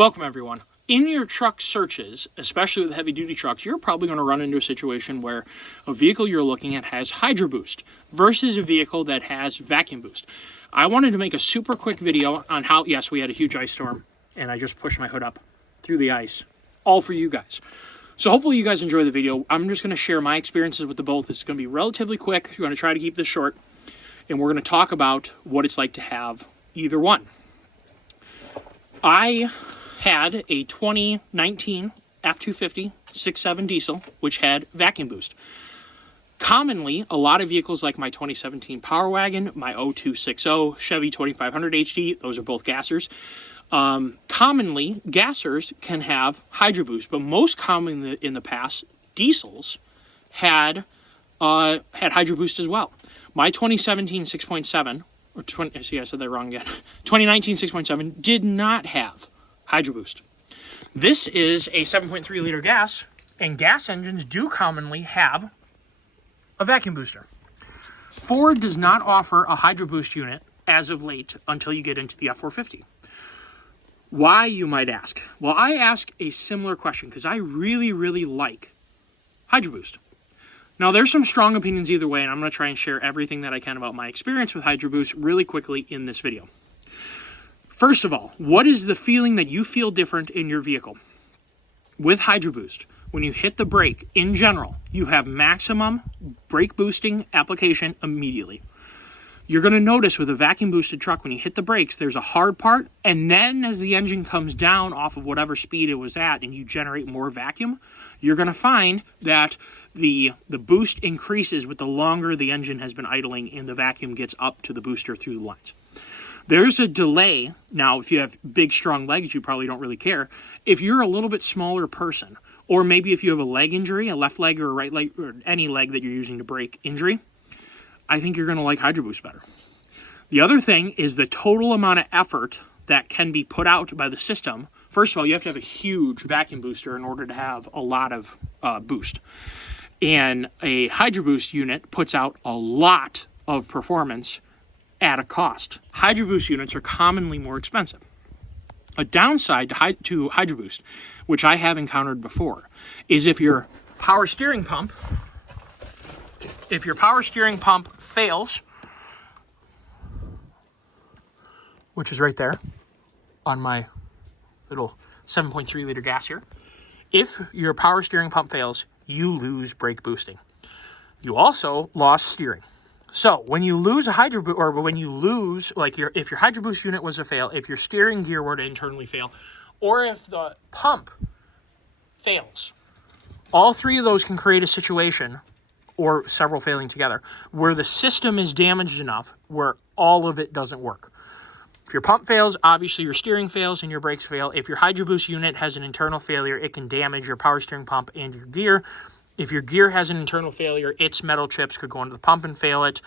Welcome everyone. In your truck searches, especially with heavy duty trucks, you're probably going to run into a situation where a vehicle you're looking at has Hydroboost versus a vehicle that has vacuum boost. I wanted to make a super quick video on how, yes, we had a huge ice storm and I just pushed my hood up through the ice, all for you guys. So hopefully you guys enjoy the video. I'm just going to share my experiences with the both. It's going to be relatively quick. We're going to try to keep this short, and we're going to talk about what it's like to have either one. I had a 2019 F-250 6.7 diesel, which had vacuum boost. Commonly, a lot of vehicles like my 2017 Power Wagon, my 0260 Chevy 2500 HD, those are both gassers. Commonly, gassers can have Hydroboost, but most commonly in the past, diesels had Hydroboost as well. My 2017 6.7, or 20, see, I said that wrong again. 2019 6.7 did not have Hydroboost. This is a 7.3 liter gas, and gas engines do commonly have a vacuum booster. Ford does not offer a Hydroboost unit as of late until you get into the F450. Why, you might ask? Well, I ask a similar question because I really like Hydroboost. Now, there's some strong opinions either way, and I'm going to try and share everything that I can about my experience with Hydroboost really quickly in this video. First of all, what is the feeling that you feel different in your vehicle? With Hydroboost, when you hit the brake, in general, you have maximum brake boosting application immediately. You're going to notice with a vacuum boosted truck, when you hit the brakes, there's a hard part, and then as the engine comes down off of whatever speed it was at and you generate more vacuum, you're going to find that the boost increases with the longer the engine has been idling and the vacuum gets up to the booster through the lines. There's a delay. Now, if you have big, strong legs, you probably don't really care. If you're a little bit smaller person, or maybe if you have a leg injury, a left leg or a right leg, or any leg that you're using to brake injury, I think you're going to like Hydroboost better. The other thing is the total amount of effort that can be put out by the system. First of all, you have to have a huge vacuum booster in order to have a lot of boost. And a Hydroboost unit puts out a lot of performance at a cost. Hydroboost units are commonly more expensive. A downside to Hydroboost, which I have encountered before, is if your power steering pump fails, which is right there on my little 7.3 liter gas here, if your power steering pump fails, you lose brake boosting. You also lost steering. So when you lose a Hydroboost, or when you lose, like if your Hydroboost unit was to fail, if your steering gear were to internally fail, or if the pump fails, all three of those can create a situation, or several failing together, where the system is damaged enough where all of it doesn't work. If your pump fails, obviously your steering fails and your brakes fail. If your Hydroboost unit has an internal failure, it can damage your power steering pump and your gear. If your gear has an internal failure, its metal chips could go into the pump and fail it.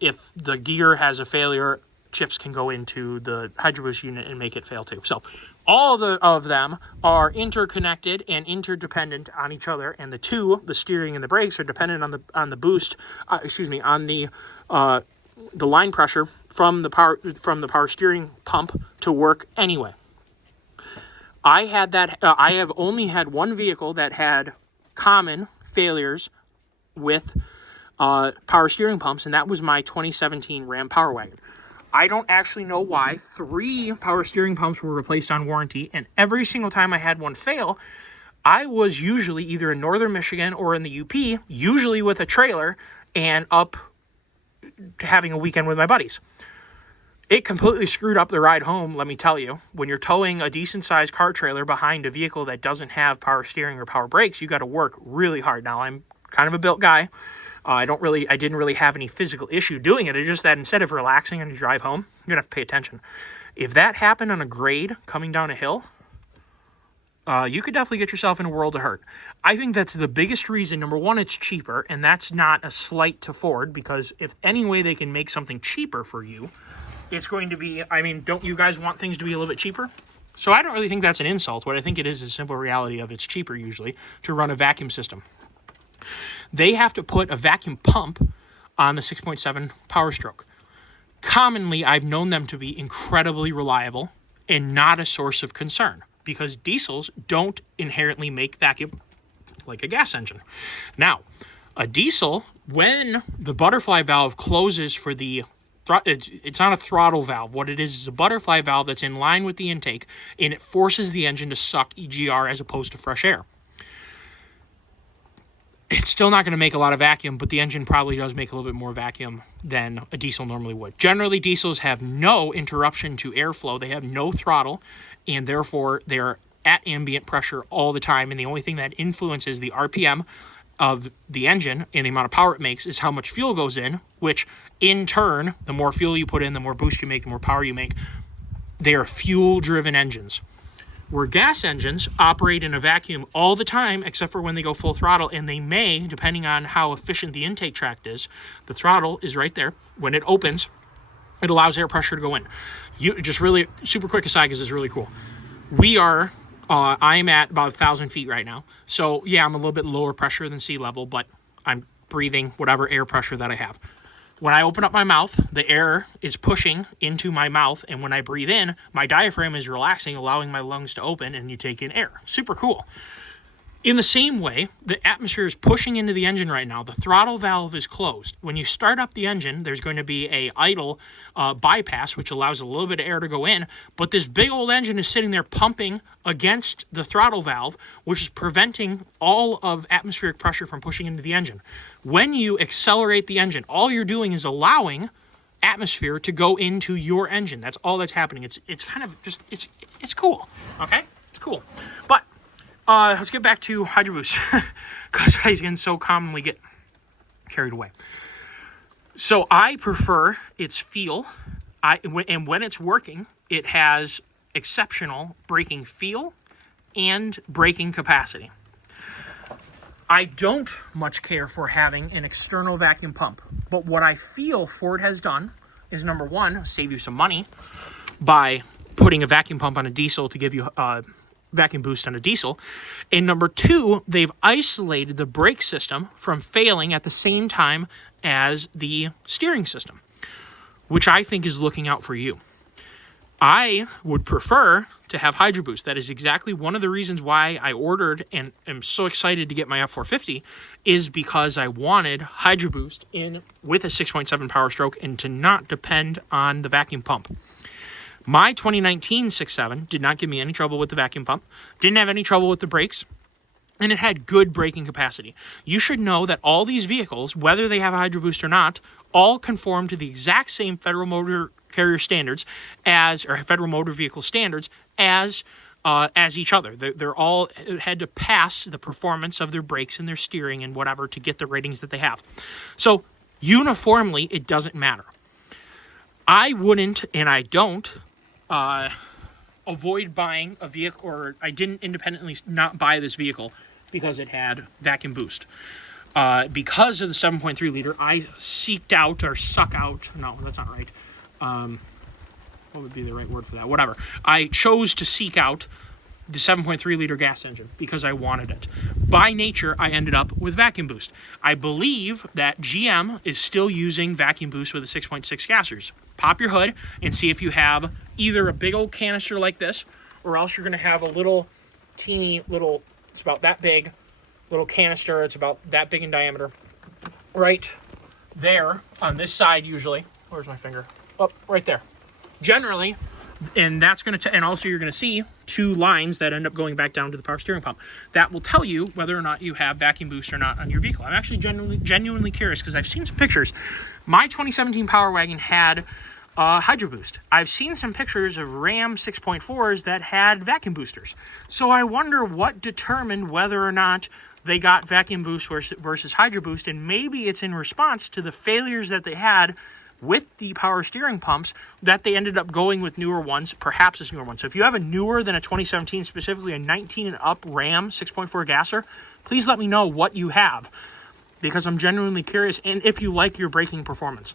If the gear has a failure, chips can go into the Hydroboost unit and make it fail too. So all of them are interconnected and interdependent on each other, and the steering and the brakes, are dependent on the boost. On the line pressure from the power steering pump to work anyway. I have only had one vehicle that had common failures with power steering pumps, and that was my 2017 Ram Power Wagon. I don't actually know why 3 power steering pumps were replaced on warranty, and every single time I had one fail, I was usually either in northern Michigan or in the UP, usually with a trailer, and up having a weekend with my buddies. It completely screwed up the ride home, let me tell you. When you're towing a decent-sized car trailer behind a vehicle that doesn't have power steering or power brakes, you got to work really hard. Now, I'm kind of a built guy. I didn't really have any physical issue doing it. It's just that instead of relaxing on your drive home, you're going to have to pay attention. If that happened on a grade coming down a hill, you could definitely get yourself in a world of hurt. I think that's the biggest reason. Number one, it's cheaper, and that's not a slight to Ford, because if any way they can make something cheaper for you, it's going to be, don't you guys want things to be a little bit cheaper? So I don't really think that's an insult. What I think it is a simple reality of it's cheaper usually to run a vacuum system. They have to put a vacuum pump on the 6.7 Power Stroke. Commonly, I've known them to be incredibly reliable and not a source of concern. because diesels don't inherently make vacuum like a gas engine. Now, a diesel, when the butterfly valve closes for the it's not a throttle valve. What it is a butterfly valve that's in line with the intake, and it forces the engine to suck EGR as opposed to fresh air. It's still not going to make a lot of vacuum, but the engine probably does make a little bit more vacuum than a diesel normally would. Generally, diesels have no interruption to airflow. They have no throttle, and therefore they're at ambient pressure all the time, and the only thing that influences the RPM of the engine and the amount of power it makes is how much fuel goes in, which in turn, the more fuel you put in, the more boost you make, the more power you make. They are fuel-driven engines. Where gas engines operate in a vacuum all the time, except for when they go full throttle, and they may, depending on how efficient the intake tract is, the throttle is right there. When it opens, it allows air pressure to go in. You just really, super quick aside, because it's really cool. I'm at about 1,000 feet right now. So yeah, I'm a little bit lower pressure than sea level, but I'm breathing whatever air pressure that I have. When I open up my mouth, the air is pushing into my mouth, and when I breathe in, my diaphragm is relaxing, allowing my lungs to open, and you take in air. Super cool. In the same way, the atmosphere is pushing into the engine right now. The throttle valve is closed. When you start up the engine, there's going to be a idle bypass, which allows a little bit of air to go in, but this big old engine is sitting there pumping against the throttle valve, which is preventing all of atmospheric pressure from pushing into the engine. When you accelerate the engine, all you're doing is allowing atmosphere to go into your engine. That's all that's happening. It's kind of just, it's cool, okay? It's cool. But let's get back to Hydroboost, because I can so commonly get carried away. So I prefer its feel, and when it's working, it has exceptional braking feel and braking capacity. I don't much care for having an external vacuum pump, but what I feel Ford has done is, number one, save you some money by putting a vacuum pump on a diesel to give you vacuum boost on a diesel. And number two, they've isolated the brake system from failing at the same time as the steering system, which I think is looking out for you. I would prefer to have Hydroboost. That is exactly one of the reasons why I ordered and am so excited to get my F450, is because I wanted Hydroboost in with a 6.7 power stroke and to not depend on the vacuum pump. My 2019 6.7 did not give me any trouble with the vacuum pump, didn't have any trouble with the brakes, and it had good braking capacity. You should know that all these vehicles, whether they have a Hydroboost or not, all conform to the exact same Federal Motor Carrier standards or Federal Motor Vehicle standards as each other. They're all had to pass the performance of their brakes and their steering and whatever to get the ratings that they have. So uniformly, it doesn't matter. I wouldn't, and I don't, avoid buying a vehicle, or I didn't independently not buy this vehicle because it had vacuum boost. Because of the 7.3 liter, I suck out, no, that's not right. What would be the right word for that? Whatever. I chose to seek out the 7.3 liter gas engine because I wanted it. By nature, I ended up with vacuum boost. I believe that GM is still using vacuum boost with a 6.6 gassers. Pop your hood and see if you have either a big old canister like this, or else you're going to have a little teeny little, it's about that big, little canister. It's about that big in diameter. Right there on this side usually. Where's my finger? Oh, right there. Generally, and that's going to, and also you're going to see two lines that end up going back down to the power steering pump. That will tell you whether or not you have vacuum boost or not on your vehicle. I'm actually genuinely curious because I've seen some pictures. My 2017 Power Wagon had Hydroboost. I've seen some pictures of Ram 6.4s that had vacuum boosters. So I wonder what determined whether or not they got vacuum boost versus Hydroboost, and maybe it's in response to the failures that they had with the power steering pumps that they ended up going with newer ones, perhaps as newer ones. So if you have a newer than a 2017, specifically a 19 and up Ram 6.4 gasser, please let me know what you have, because I'm genuinely curious, and if you like your braking performance.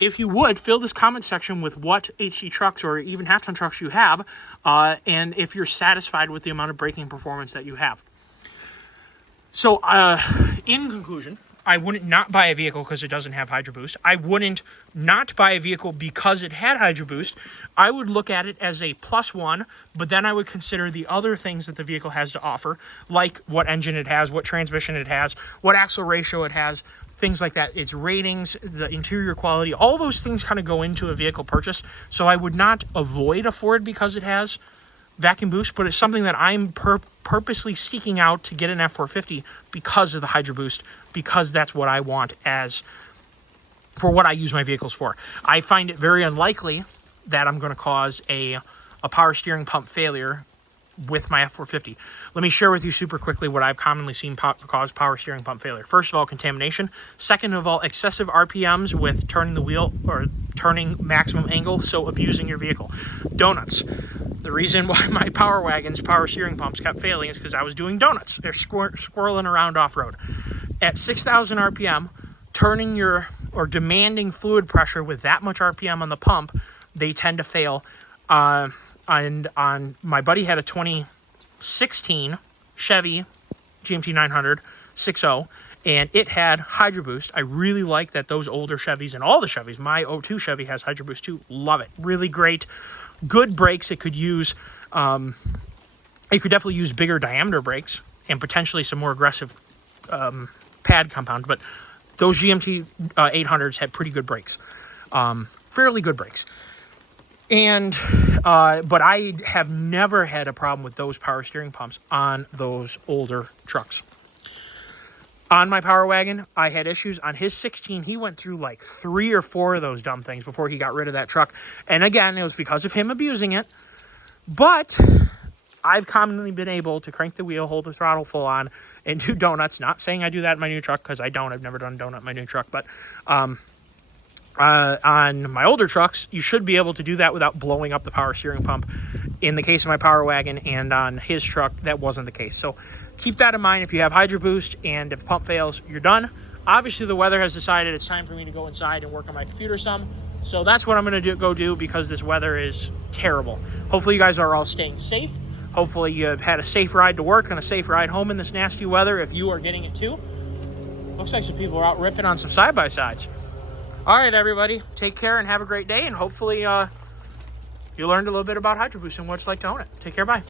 If you would, fill this comment section with what HD trucks or even half-ton trucks you have, and if you're satisfied with the amount of braking performance that you have. So, in conclusion, I wouldn't not buy a vehicle because it doesn't have Hydroboost. I wouldn't not buy a vehicle because it had Hydroboost. I would look at it as a +1, but then I would consider the other things that the vehicle has to offer, like what engine it has, what transmission it has, what axle ratio it has, things like that. Its ratings, the interior quality, all those things kind of go into a vehicle purchase. So I would not avoid a Ford because it has vacuum boost, but it's something that I'm purposely seeking out to get an F450 because of the Hydroboost, because that's what I want as for what I use my vehicles for. I find it very unlikely that I'm going to cause a power steering pump failure with my F450. Let me share with you super quickly what I've commonly seen cause power steering pump failure. First of all, contamination. Second of all, excessive RPMs with turning the wheel or turning maximum angle, so abusing your vehicle. Donuts. The reason why my Power Wagon's power steering pumps kept failing is because I was doing donuts. They're squirreling around off-road. At 6,000 RPM, turning or demanding fluid pressure with that much RPM on the pump, they tend to fail. And my buddy had a 2016 Chevy GMT 900 6.0, and it had Hydroboost. I really like that those older Chevys, and all the Chevys, my 02 Chevy has Hydroboost too. Love it. Really great. Good brakes. It could use, it could definitely use bigger diameter brakes and potentially some more aggressive pad compound, but those GMT 800s had pretty good brakes. Fairly good brakes. And, but I have never had a problem with those power steering pumps on those older trucks. On my Power Wagon, I had issues. On his 16, he went through like 3 or 4 of those dumb things before he got rid of that truck. And again, it was because of him abusing it. But I've commonly been able to crank the wheel, hold the throttle full on, and do donuts. Not saying I do that in my new truck, because I don't. I've never done a donut in my new truck. But on my older trucks, you should be able to do that without blowing up the power steering pump. In the case of my Power Wagon, and on his truck, that wasn't the case. So keep that in mind. If you have Hydroboost and if the pump fails, you're done. Obviously, the weather has decided it's time for me to go inside and work on my computer some. So that's what I'm going to go do, because this weather is terrible. Hopefully, you guys are all staying safe. Hopefully, you've had a safe ride to work and a safe ride home in this nasty weather if you are getting it too. Looks like some people are out ripping on some side-by-sides. All right, everybody, take care and have a great day, and hopefully you learned a little bit about Hydroboost and what it's like to own it. Take care, bye.